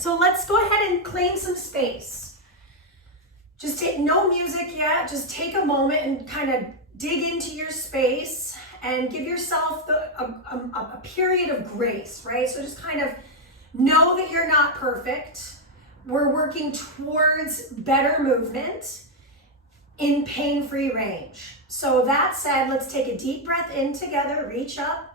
So let's go ahead and claim some space. Just take no music yet. Just take a moment and kind of dig into your space and give yourself a period of grace, right? So just kind of know that you're not perfect. We're working towards better movement in pain-free range. So that said, let's take a deep breath in together, reach up.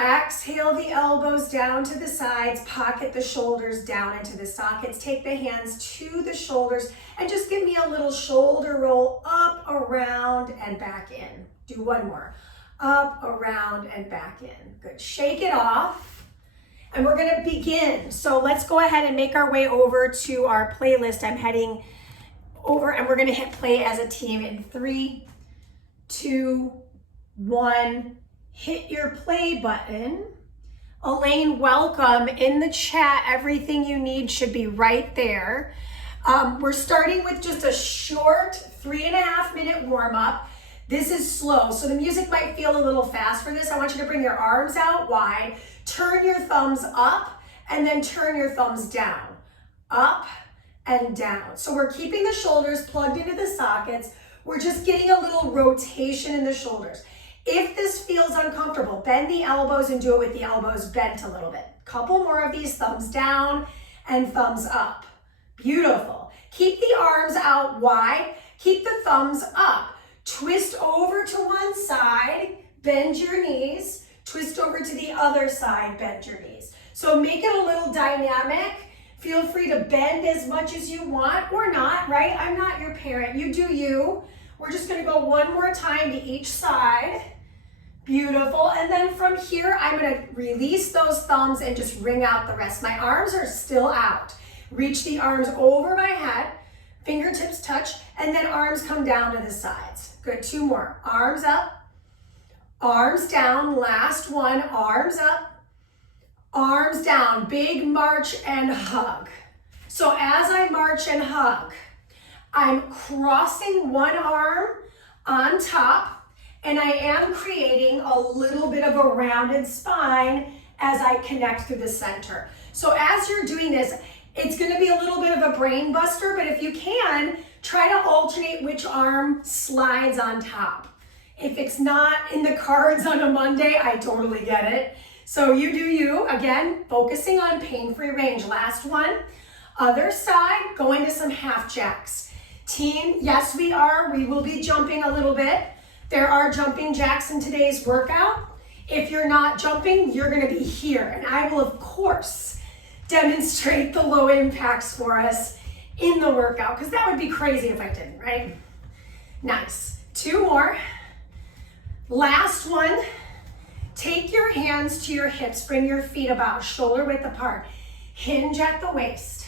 Exhale the elbows down to the sides, pocket the shoulders down into the sockets. Take the hands to the shoulders and just give me a little shoulder roll up, around, and back in. Do one more. Up, around, and back in. Good. Shake it off. And we're gonna begin. So let's go ahead and make our way over to our playlist. I'm heading over and we're gonna hit play as a team in 3, 2, 1. Hit your play button. Elaine, welcome. In the chat, everything you need should be right there. We're starting with just a short 3.5-minute warm-up. This is slow, so the music might feel a little fast for this. I want you to bring your arms out wide, turn your thumbs up, and then turn your thumbs down. Up and down. So we're keeping the shoulders plugged into the sockets. We're just getting a little rotation in the shoulders. If this feels uncomfortable, bend the elbows and do it with the elbows bent a little bit. Couple more of these, thumbs down and thumbs up. Beautiful. Keep the arms out wide. Keep the thumbs up. Twist over to one side, bend your knees. Twist over to the other side, bend your knees. So make it a little dynamic. Feel free to bend as much as you want or not, right? I'm not your parent. You do you. We're just gonna go one more time to each side. Beautiful. And then from here, I'm gonna release those thumbs and just wring out the rest. My arms are still out. Reach the arms over my head, fingertips touch, and then arms come down to the sides. Good, 2 more. Arms up, arms down. Last one, arms up, arms down. Big march and hug. So as I march and hug, I'm crossing one arm on top, and I am creating a little bit of a rounded spine as I connect through the center. So as you're doing this, it's gonna be a little bit of a brain buster, but if you can, try to alternate which arm slides on top. If it's not in the cards on a Monday, I totally get it. So you do you, again, focusing on pain-free range. Last one, other side, going to some half jacks. Team, yes we are. We will be jumping a little bit. There are jumping jacks in today's workout. If you're not jumping, you're gonna be here. And I will, of course, demonstrate the low impacts for us in the workout, because that would be crazy if I didn't, right? Nice. 2 more. Last one. Take your hands to your hips. Bring your feet about shoulder width apart. Hinge at the waist.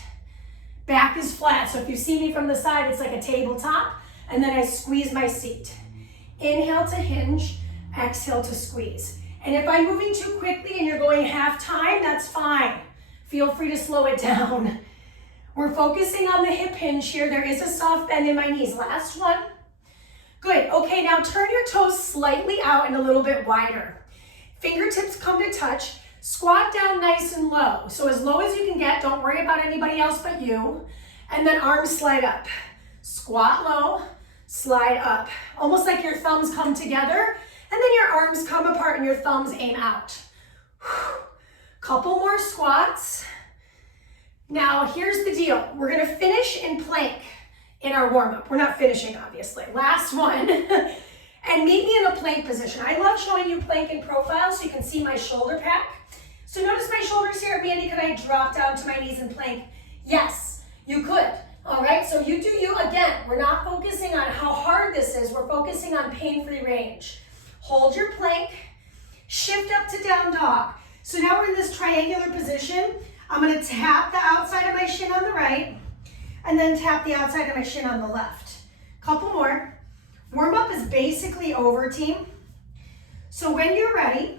Back is flat, so if you see me from the side, it's like a tabletop, and then I squeeze my seat. Inhale to hinge, exhale to squeeze. And if I'm moving too quickly and you're going half time, that's fine. Feel free to slow it down. We're focusing on the hip hinge here. There is a soft bend in my knees. Last one. Good. Okay, now turn your toes slightly out and a little bit wider. Fingertips come to touch. Squat down nice and low. So as low as you can get, don't worry about anybody else but you. And then arms slide up. Squat low, slide up. Almost like your thumbs come together, and then your arms come apart and your thumbs aim out. Couple more squats. Now here's the deal. We're gonna finish in plank in our warm-up. We're not finishing, obviously. Last one. And meet me in a plank position. I love showing you plank in profile so you can see my shoulder pack. So notice my shoulders here. Mandy, could I drop down to my knees and plank? Yes, you could. All right, so you do you. Again, we're not focusing on how hard this is. We're focusing on pain-free range. Hold your plank, shift up to down dog. So now we're in this triangular position. I'm gonna tap the outside of my shin on the right, and then tap the outside of my shin on the left. Couple more. Warm-up is basically over, team. So when you're ready,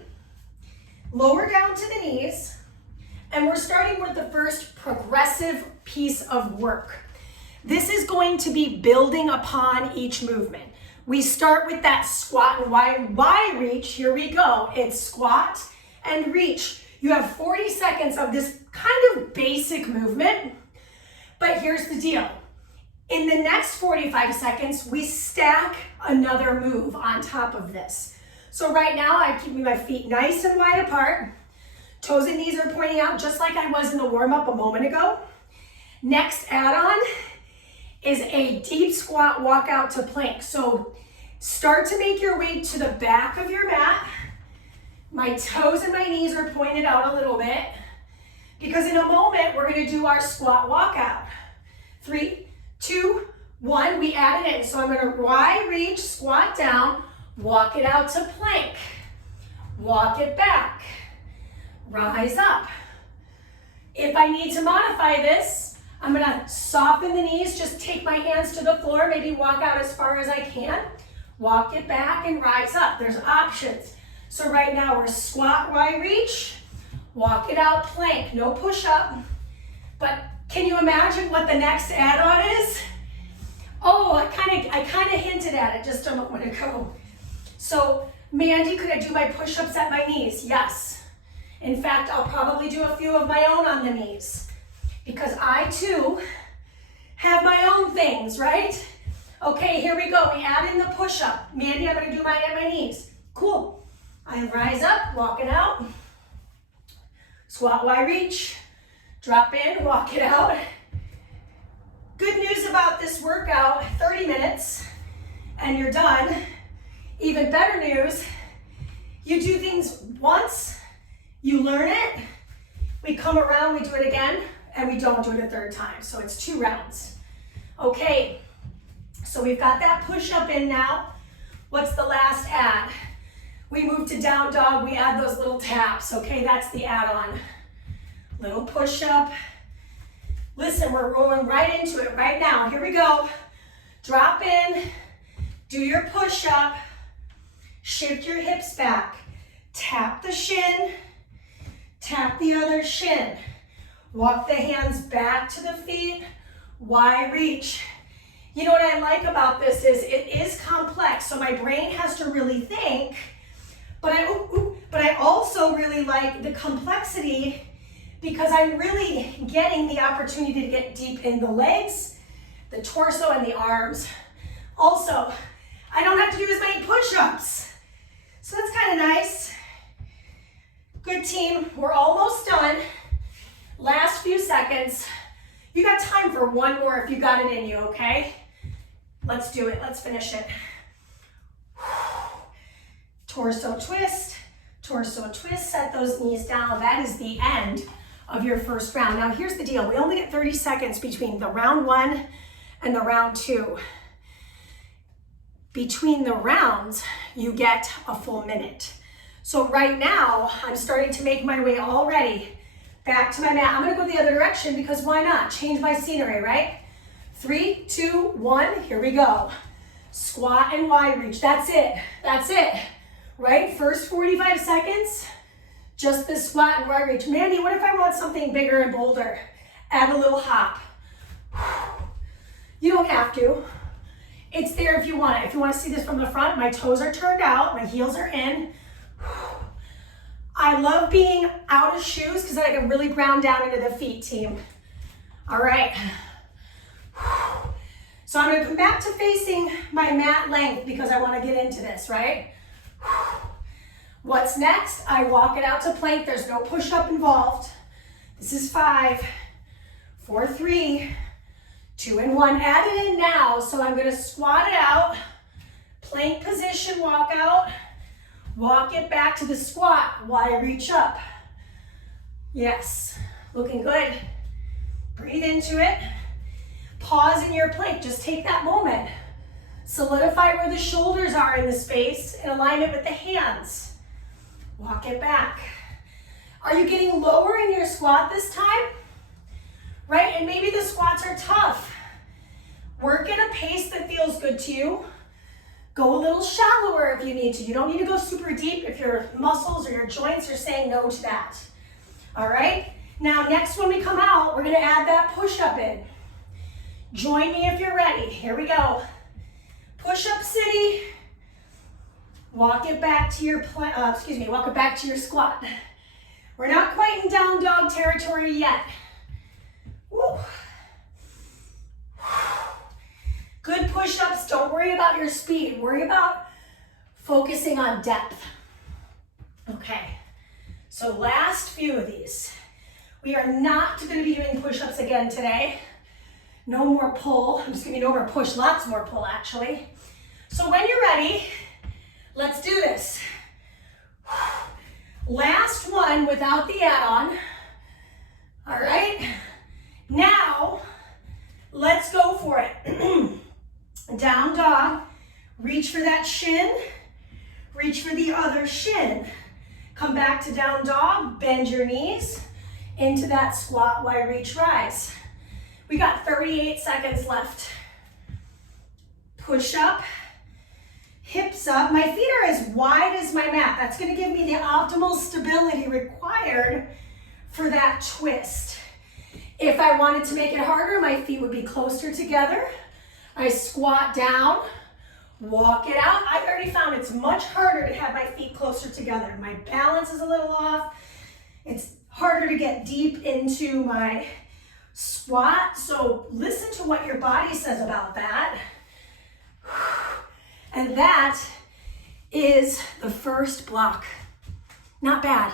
lower down to the knees, and we're starting with the first progressive piece of work. This is going to be building upon each movement. We start with that squat and Y reach. Here we go. It's squat and reach. You have 40 seconds of this kind of basic movement, but here's the deal. In the next 45 seconds, we stack another move on top of this. So right now, I'm keeping my feet nice and wide apart. Toes and knees are pointing out just like I was in the warm-up a moment ago. Next add-on is a deep squat walk out to plank. So start to make your way to the back of your mat. My toes and my knees are pointed out a little bit because in a moment, we're gonna do our squat walkout. 3, 2, 1, we add it in. So I'm gonna wide reach, squat down, walk it out to plank, walk it back, rise up. If I need to modify this, I'm gonna soften the knees, just take my hands to the floor, maybe walk out as far as I can, walk it back and rise up. There's options. So right now we're squat, wide reach, walk it out, plank, no push up. But can you imagine what the next add-on is? Oh, I kind of hinted at it just a moment ago. So Mandy, could I do my push-ups at my knees? Yes. In fact, I'll probably do a few of my own on the knees because I too have my own things, right? Okay, here we go. We add in the push-up. Mandy, I'm gonna do mine at my knees. Cool. I rise up, walk it out. Squat, wide reach. Drop in, walk it out. Good news about this workout, 30 minutes and you're done. Even better news, you do things once, you learn it, we come around, we do it again, and we don't do it a third time. So it's 2 rounds. Okay, so we've got that push-up in now. What's the last add? We move to down dog, we add those little taps. Okay, that's the add-on. Little push-up. Listen, we're rolling right into it right now. Here we go. Drop in, do your push-up, shift your hips back, tap the shin, tap the other shin. Walk the hands back to the feet, wide reach. You know what I like about this is it is complex, so my brain has to really think, but I also really like the complexity because I'm really getting the opportunity to get deep in the legs, the torso, and the arms. Also, I don't have to do as many push-ups, so that's kind of nice. Good team, we're almost done. Last few seconds. You got time for one more if you got it in you, okay? Let's do it, let's finish it. Torso twist, set those knees down. That is the end of your first round. Now here's the deal, we only get 30 seconds between the round 1 and the round 2. Between the rounds, you get a full minute. So right now, I'm starting to make my way already back to my mat. I'm gonna go the other direction because why not? Change my scenery, right? 3, 2, 1, here we go. Squat and wide reach, that's it, right? First 45 seconds, just the squat and wide reach. Mandy, what if I want something bigger and bolder? Add a little hop. You don't have to. It's there if you want it. If you want to see this from the front, my toes are turned out, my heels are in. I love being out of shoes because I can really ground down into the feet, team. All right. So I'm gonna come back to facing my mat length because I want to get into this, right? What's next? I walk it out to plank. There's no push-up involved. This is 5, 4, 3, 2, and 1. Add it in now. So I'm gonna squat it out, plank position, walk out, walk it back to the squat, wide reach up. Yes, looking good. Breathe into it. Pause in your plank, just take that moment. Solidify where the shoulders are in the space in alignment with the hands. Walk it back. Are you getting lower in your squat this time? Right, and maybe the squats are tough. Work at a pace that feels good to you. Go a little shallower if you need to. You don't need to go super deep if your muscles or your joints are saying no to that. All right, now next when we come out, we're gonna add that push-up in. Join me if you're ready. Here we go. Push-up city. Walk it back to your walk it back to your squat. We're not quite in down dog territory yet. Woo. Good push-ups. Don't worry about your speed. Worry about focusing on depth. Okay, so last few of these. We are not going to be doing push-ups again today. No more pull. I'm just going to go over push, lots more pull actually. So when you're ready, let's do this. Last one without the add-on. All right, now let's go for it. Down dog, reach for that shin, reach for the other shin. Come back to down dog, bend your knees into that squat, wide reach, rise. We got 38 seconds left. Push up, hips up. My feet are as wide as my mat. That's gonna give me the optimal stability required for that twist. If I wanted to make it harder, my feet would be closer together. I squat down, walk it out. I've already found it's much harder to have my feet closer together. My balance is a little off. It's harder to get deep into my squat. So listen to what your body says about that. And that is the first block. Not bad,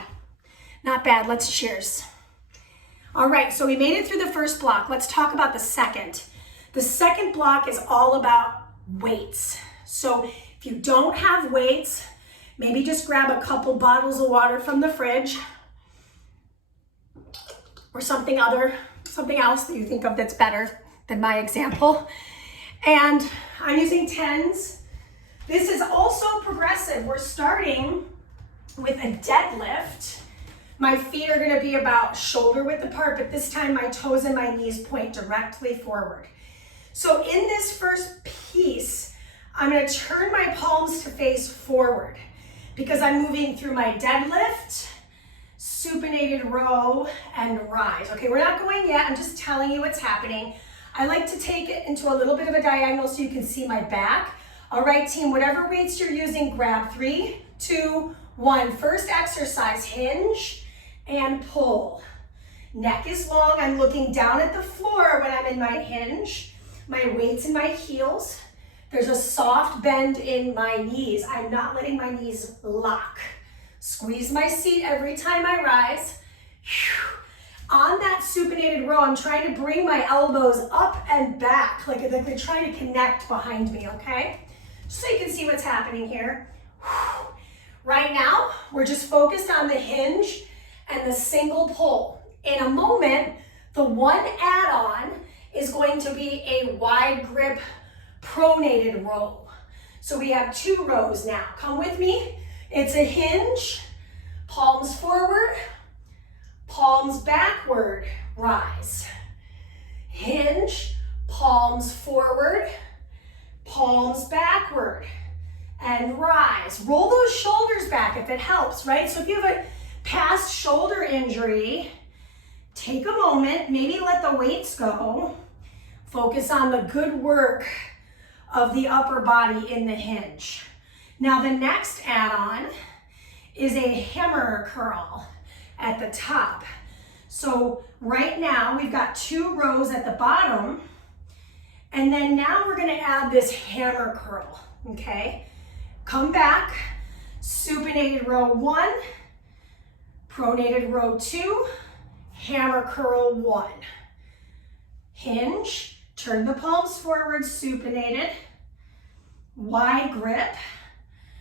not bad. Let's cheers. All right, so we made it through the first block. Let's talk about the second. The second block is all about weights. So if you don't have weights, maybe just grab a couple bottles of water from the fridge or something else that you think of that's better than my example. And I'm using 10s. This is also progressive. We're starting with a deadlift. My feet are gonna be about shoulder width apart, but this time my toes and my knees point directly forward. So in this first piece, I'm gonna turn my palms to face forward because I'm moving through my deadlift, supinated row, and rise. Okay, we're not going yet. I'm just telling you what's happening. I like to take it into a little bit of a diagonal so you can see my back. All right, team, whatever weights you're using, grab 3, 2, 1. First exercise, hinge and pull. Neck is long. I'm looking down at the floor when I'm in my hinge. My weight's in my heels. There's a soft bend in my knees. I'm not letting my knees lock. Squeeze my seat every time I rise. On that supinated row, I'm trying to bring my elbows up and back, like they're trying to connect behind me, okay? So you can see what's happening here. Right now, we're just focused on the hinge and the single pull. In a moment, the one add-on is going to be a wide grip pronated row. So we have 2 rows now. Come with me. It's a hinge, palms forward, palms backward, rise. Hinge, palms forward, palms backward, and rise. Roll those shoulders back if it helps, right? So if you have a past shoulder injury, take a moment, maybe let the weights go. Focus on the good work of the upper body in the hinge. Now the next add-on is a hammer curl at the top. So right now we've got 2 rows at the bottom, and then now we're gonna add this hammer curl, okay? Come back, supinated row 1, pronated row 2, hammer curl 1. Hinge, turn the palms forward, supinated, wide grip.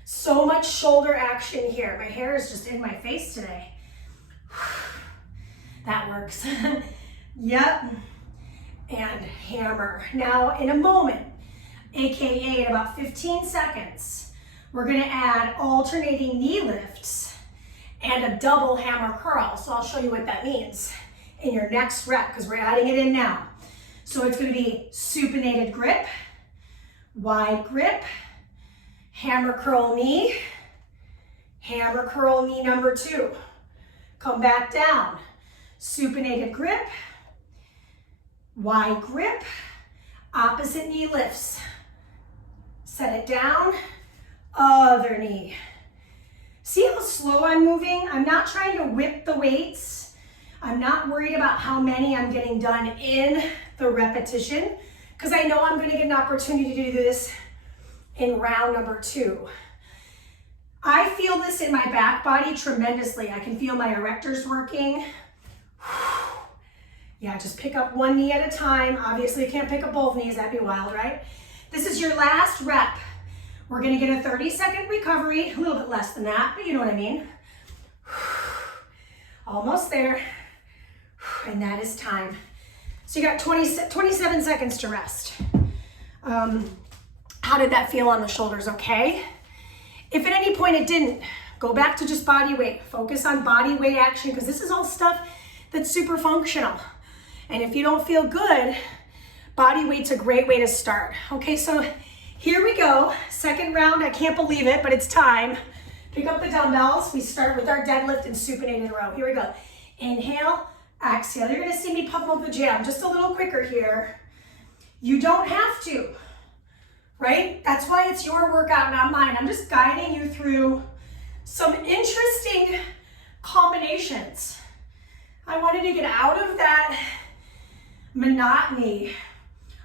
So much shoulder action here. My hair is just in my face today. That works. Yep. And hammer. Now in a moment, AKA in about 15 seconds, we're gonna add alternating knee lifts and a double hammer curl. So I'll show you what that means in your next rep because we're adding it in now. So it's gonna be supinated grip, wide grip, hammer curl knee number 2. Come back down, supinated grip, wide grip, opposite knee lifts. Set it down, other knee. See how slow I'm moving? I'm not trying to whip the weights. I'm not worried about how many I'm getting done in the repetition because I know I'm going to get an opportunity to do this in round number 2. I feel this in my back body tremendously. I can feel my erectors working. Yeah, just pick up one knee at a time. Obviously, you can't pick up both knees. That'd be wild, right? This is your last rep. We're going to get a 30-second recovery, a little bit less than that, but you know what I mean. Almost there. And that is time. So you got 27 seconds to rest. How did that feel on the shoulders? Okay. If at any point it didn't, go back to just body weight. Focus on body weight action because this is all stuff that's super functional. And if you don't feel good, body weight's a great way to start. Okay, so here we go. Second round, I can't believe it, but it's time. Pick up the dumbbells. We start with our deadlift and supinated row. Here we go. Inhale, exhale. You're gonna see me pump up the jam just a little quicker here. You don't have to, right? That's why it's your workout, not mine. I'm just guiding you through some interesting combinations. I wanted to get out of that monotony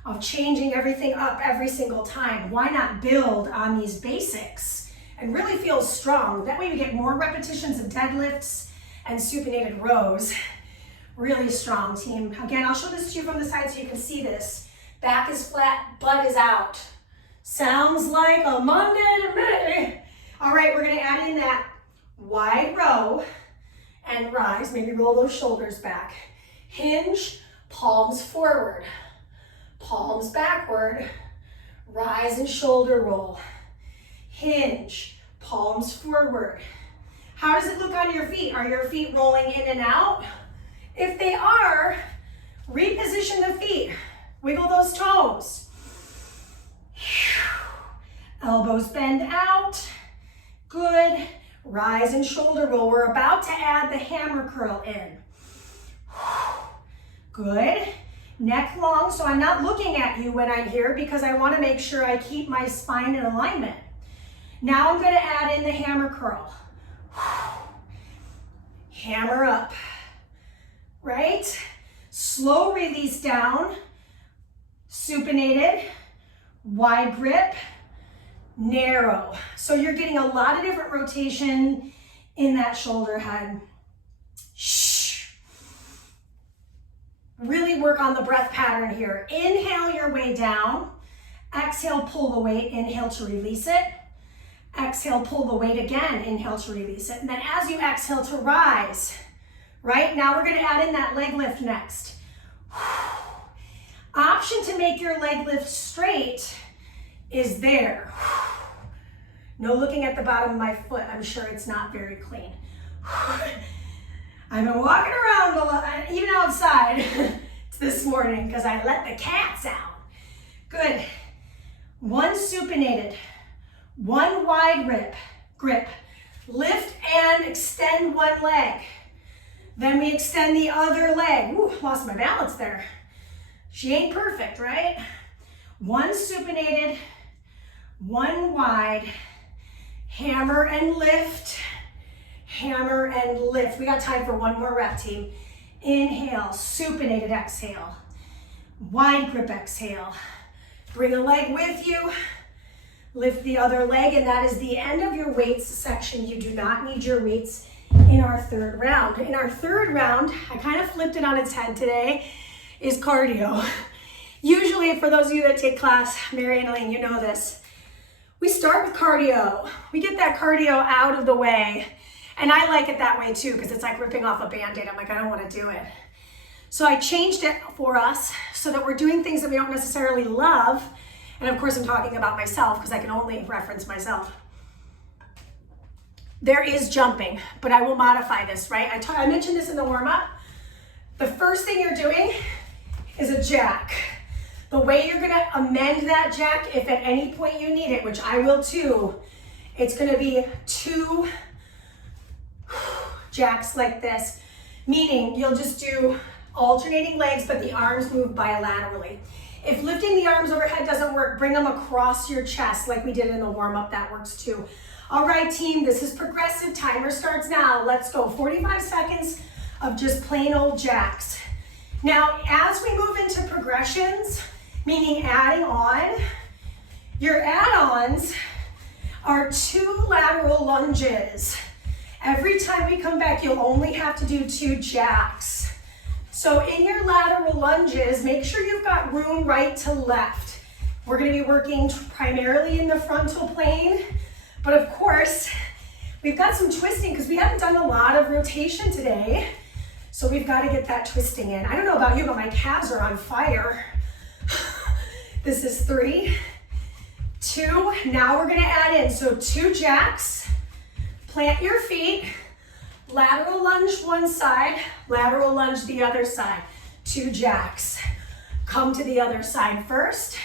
of changing everything up every single time. Why not build on these basics and really feel strong? That way we get more repetitions of deadlifts and supinated rows. Really strong, team. Again, I'll show this to you from the side so you can see this. Back is flat, butt is out. Sounds like a Monday to me. All right, we're gonna add in that wide row and rise. Maybe roll those shoulders back. Hinge, palms forward, palms backward, rise and shoulder roll. Hinge, palms forward. How does it look on your feet? Are your feet rolling in and out? If they are, reposition the feet. Wiggle those toes. Elbows bend out. Good. Rise and shoulder roll. We're about to add the hammer curl in. Good. Neck long, so I'm not looking at you when I'm here because I want to make sure I keep my spine in alignment. Now I'm going to add in the hammer curl. Hammer up. Right? Slow release down. Supinated. Wide grip. Narrow. So you're getting a lot of different rotation in that shoulder head. Shh. Really work on the breath pattern here. Inhale your way down. Exhale, pull the weight. Inhale to release it. Exhale, pull the weight again. Inhale to release it. And then as you exhale to rise, right? Now we're going to add in that leg lift next. Option to make your leg lift straight is there. No looking at the bottom of my foot. I'm sure it's not very clean. I've been walking around a lot, even outside this morning because I let the cats out. Good. One supinated, one wide grip. Lift and extend one leg. Then we extend the other leg. Ooh, lost my balance there. She ain't perfect, right? One supinated, one wide, hammer and lift, hammer and lift. We got time for one more rep, team. Inhale, supinated exhale, wide grip exhale. Bring a leg with you, lift the other leg, and that is the end of your weights section. You do not need your weights in our third round. In our third round, I kind of flipped it on its head today, is cardio. Usually, for those of you that take class, Mary and Elaine, you know this. We start with cardio. We get that cardio out of the way. And I like it that way too, because it's like ripping off a Band-Aid. I'm like, I don't want to do it. So I changed it for us so that we're doing things that we don't necessarily love. And of course, I'm talking about myself because I can only reference myself. There is jumping, but I will modify this, right? I mentioned this in the warm-up. The first thing you're doing is a jack. The way you're gonna amend that jack, if at any point you need it, which I will too, it's gonna be 2 jacks like this, meaning you'll just do alternating legs, but the arms move bilaterally. If lifting the arms overhead doesn't work, bring them across your chest like we did in the warm-up, that works too. All right, team, this is progressive. Timer starts now. Let's go. 45 seconds of just plain old jacks. Now, as we move into progressions, meaning adding on, your add-ons are 2 lateral lunges. Every time we come back, you'll only have to do 2 jacks. So in your lateral lunges, make sure you've got room right to left. We're gonna be working primarily in the frontal plane, but of course, we've got some twisting because we haven't done a lot of rotation today. So we've got to get that twisting in. I don't know about you, but my calves are on fire. This is 3, 2, now we're gonna add in, so 2 jacks, plant your feet, lateral lunge one side, lateral lunge the other side, 2 jacks. Come to the other side first,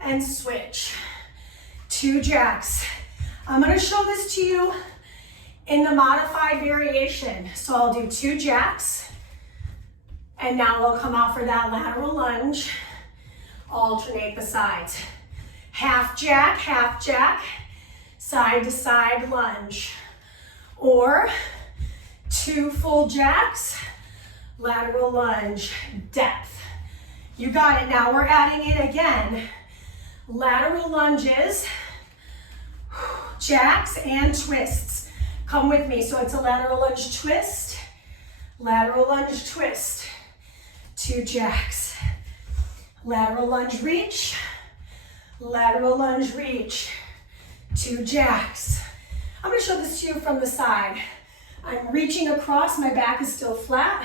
and switch. 2 jacks. I'm gonna show this to you in the modified variation. So I'll do 2 jacks, and now we'll come out for that lateral lunge, alternate the sides. Half jack, side to side lunge. Or 2 full jacks, lateral lunge, depth. You got it. Now we're adding in again, lateral lunges, jacks and twists. Come with me. So it's a lateral lunge twist, 2 jacks, lateral lunge reach, 2 jacks. I'm gonna show this to you from the side. I'm reaching across, my back is still flat.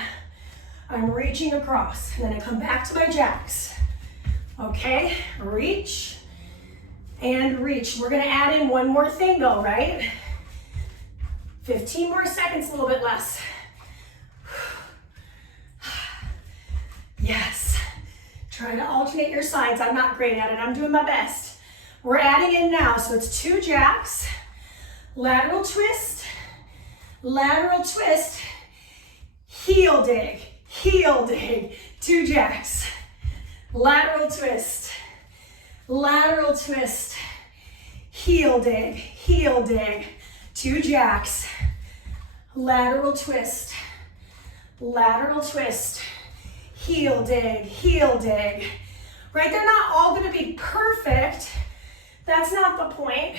I'm reaching across, and then I come back to my jacks. Okay, reach and reach. We're gonna add in one more thing though, right? 15 more seconds, a little bit less. Yes. Try to alternate your sides. I'm not great at it. I'm doing my best. We're adding in now. So it's 2 jacks, lateral twist, heel dig, 2 jacks, lateral twist, heel dig, 2 jacks, lateral twist, heel dig. Right, they're not all gonna be perfect. That's not the point.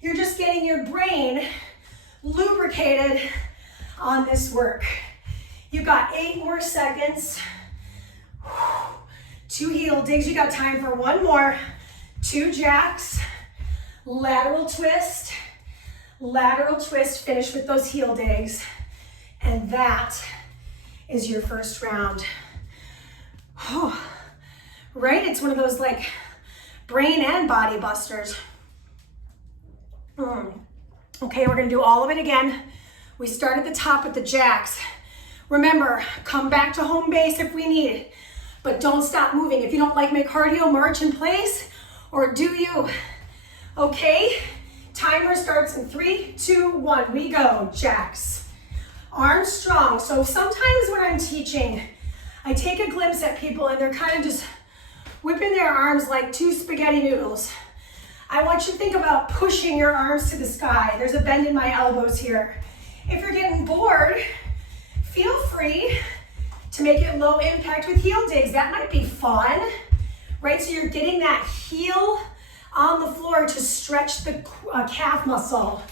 You're just getting your brain lubricated on this work. You got 8 more seconds. 2 heel digs, you got time for one more. 2 jacks, lateral twist, finish with those heel digs. And that is your first round. Right, it's one of those like brain and body busters. Okay, we're gonna do all of it again. We start at the top with the jacks. Remember, come back to home base if we need it, but don't stop moving. If you don't like my cardio, march in place, or do you? Okay, timer starts in 3, 2, 1, we go, jacks. Arms strong. So sometimes when I'm teaching, I take a glimpse at people and they're kind of just whipping their arms like 2 spaghetti noodles. I want you to think about pushing your arms to the sky. There's a bend in my elbows here. If you're getting bored, feel free to make it low impact with heel digs. That might be fun, right? So you're getting that heel on the floor to stretch the calf muscle.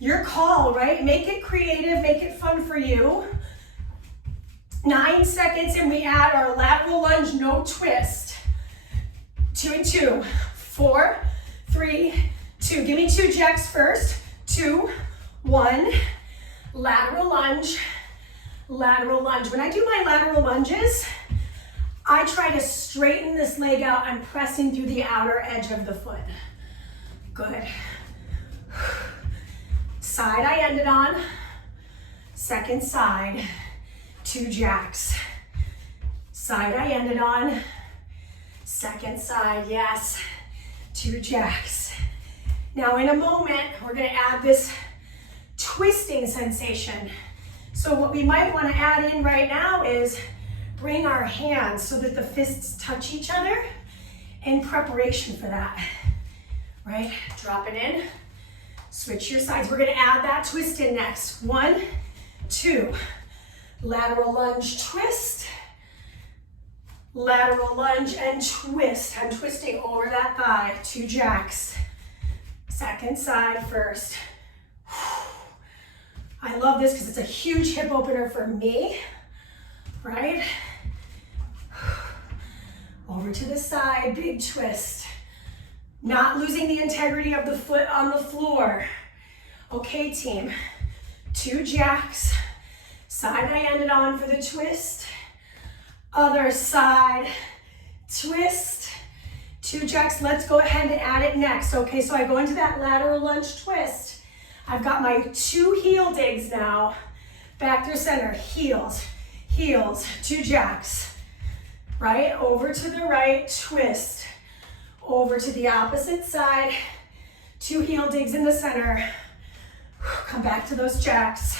Your call, right? Make it creative, make it fun for you. 9 seconds and we add our lateral lunge, no twist. 2 and 2, 4, 3, 2. Give me 2 jacks first. 2, 1, lateral lunge. When I do my lateral lunges, I try to straighten this leg out. I'm pressing through the outer edge of the foot. Good. Side I ended on, second side, 2 jacks. Side I ended on, second side, yes, 2 jacks. Now in a moment, we're gonna add this twisting sensation. So what we might wanna add in right now is bring our hands so that the fists touch each other in preparation for that, right? Drop it in, Switch your sides. We're gonna add that twist in next. 1, 2. Lateral lunge, twist. Lateral lunge and twist. I'm twisting over that thigh. 2 jacks. Second side first. I love this because it's a huge hip opener for me, right? Over to the side, big twist. Not losing the integrity of the foot on the floor. Okay, team. 2 jacks. Side I ended on for the twist. Other side, twist. 2 jacks. Let's go ahead and add it next. Okay, so I go into that lateral lunge twist. I've got my 2 heel digs now. Back through center, heels, heels, 2 jacks. Right, over to the right, twist. Over to the opposite side, 2 heel digs in the center. Come back to those jacks.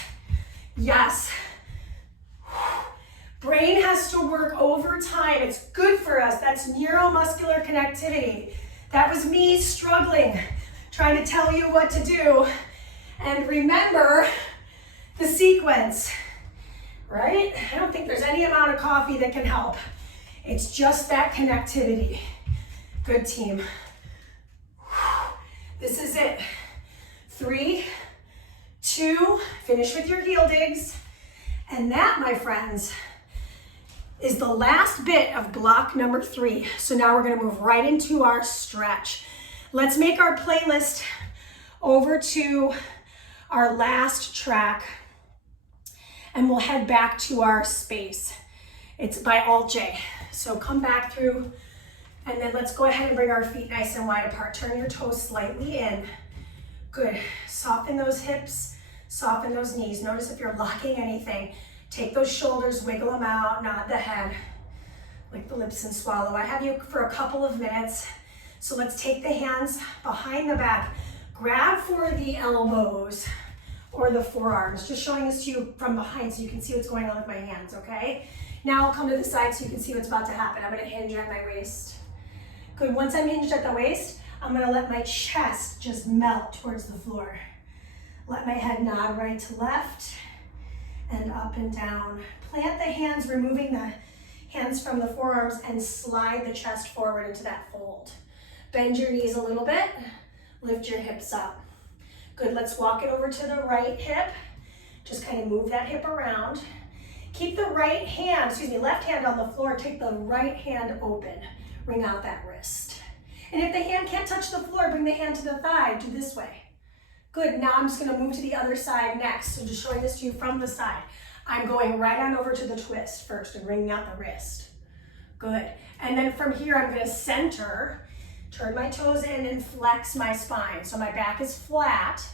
Yes. Brain has to work over time. It's good for us. That's neuromuscular connectivity. That was me struggling, trying to tell you what to do. And remember the sequence, right? I don't think there's any amount of coffee that can help. It's just that connectivity. Good, team. This is it. 3, 2, finish with your heel digs. And that, my friends, is the last bit of block number 3. So now we're gonna move right into our stretch. Let's make our playlist over to our last track, and we'll head back to our space. It's by Alt J. So come back through, and then let's go ahead and bring our feet nice and wide apart. Turn your toes slightly in. Good. Soften those hips, soften those knees. Notice if you're locking anything. Take those shoulders, wiggle them out, nod the head, lick the lips and swallow. I have you for a couple of minutes. So let's take the hands behind the back. Grab for the elbows or the forearms. Just showing this to you from behind so you can see what's going on with my hands, okay? Now I'll come to the side so you can see what's about to happen. I'm gonna hinge at my waist. Good, once I'm hinged at the waist, I'm gonna let my chest just melt towards the floor. Let my head nod right to left and up and down. Plant the hands, removing the hands from the forearms, and slide the chest forward into that fold. Bend your knees a little bit, lift your hips up. Good, let's walk it over to the right hip. Just kind of move that hip around. Keep the right hand, left hand on the floor. Take the right hand open. Ring out that wrist. And if the hand can't touch the floor, bring the hand to the thigh. Do this way. Good, now I'm just gonna move to the other side next. So just showing this to you from the side. I'm going right on over to the twist first and ringing out the wrist. Good, and then from here I'm gonna center, turn my toes in and flex my spine. So my back is flat.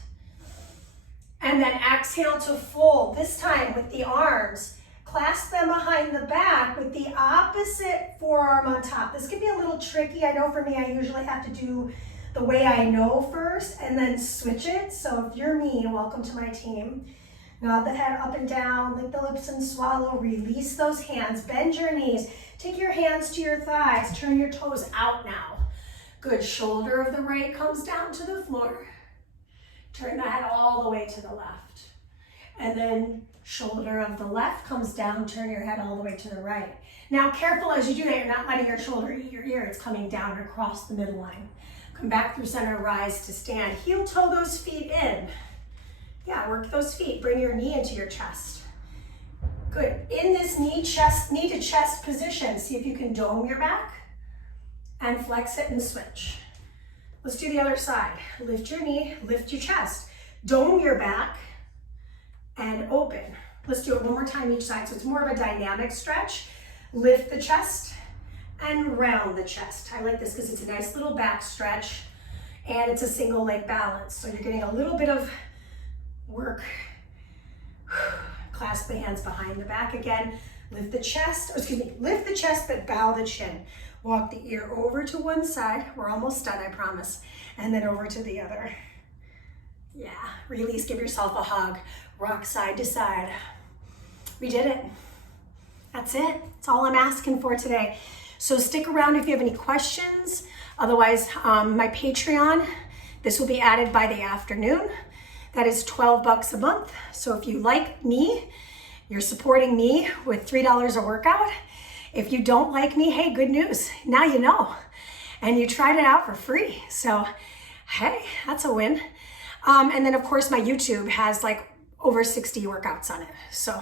And then exhale to fold, this time with the arms. Clasp them behind the back with the opposite forearm on top. This can be a little tricky. I know for me, I usually have to do the way I know first and then switch it. So if you're me, welcome to my team. Nod the head up and down, lick the lips and swallow, release those hands, bend your knees, take your hands to your thighs, turn your toes out now. Good, shoulder of the right comes down to the floor. Turn the head all the way to the left. And then shoulder of the left comes down, turn your head all the way to the right. Now careful as you do that, you're not letting your shoulder eat your ear, it's coming down across the midline. Come back through center, rise to stand. Heel toe those feet in. Yeah, work those feet, bring your knee into your chest. Good, in this knee to chest position, see if you can dome your back and flex it and switch. Let's do the other side. Lift your knee, lift your chest. Dome your back and open. Let's do it one more time each side. So it's more of a dynamic stretch. Lift the chest and round the chest. I like this because it's a nice little back stretch and it's a single leg balance. So you're getting a little bit of work. Clasp the hands behind the back again. Lift the chest, lift the chest but bow the chin. Walk the ear over to one side. We're almost done, I promise. And then over to the other. Yeah, release, give yourself a hug. Rock side to side. We did it. That's it. That's all I'm asking for today. So stick around if you have any questions. Otherwise, my Patreon, This will be added by the afternoon. That is $12 a month. So if you like me, you're supporting me with $3 a workout. If you don't like me, hey, good news. Now you know. And you tried it out for free. So, hey, that's a win. And then of course my YouTube has like over 60 workouts on it. So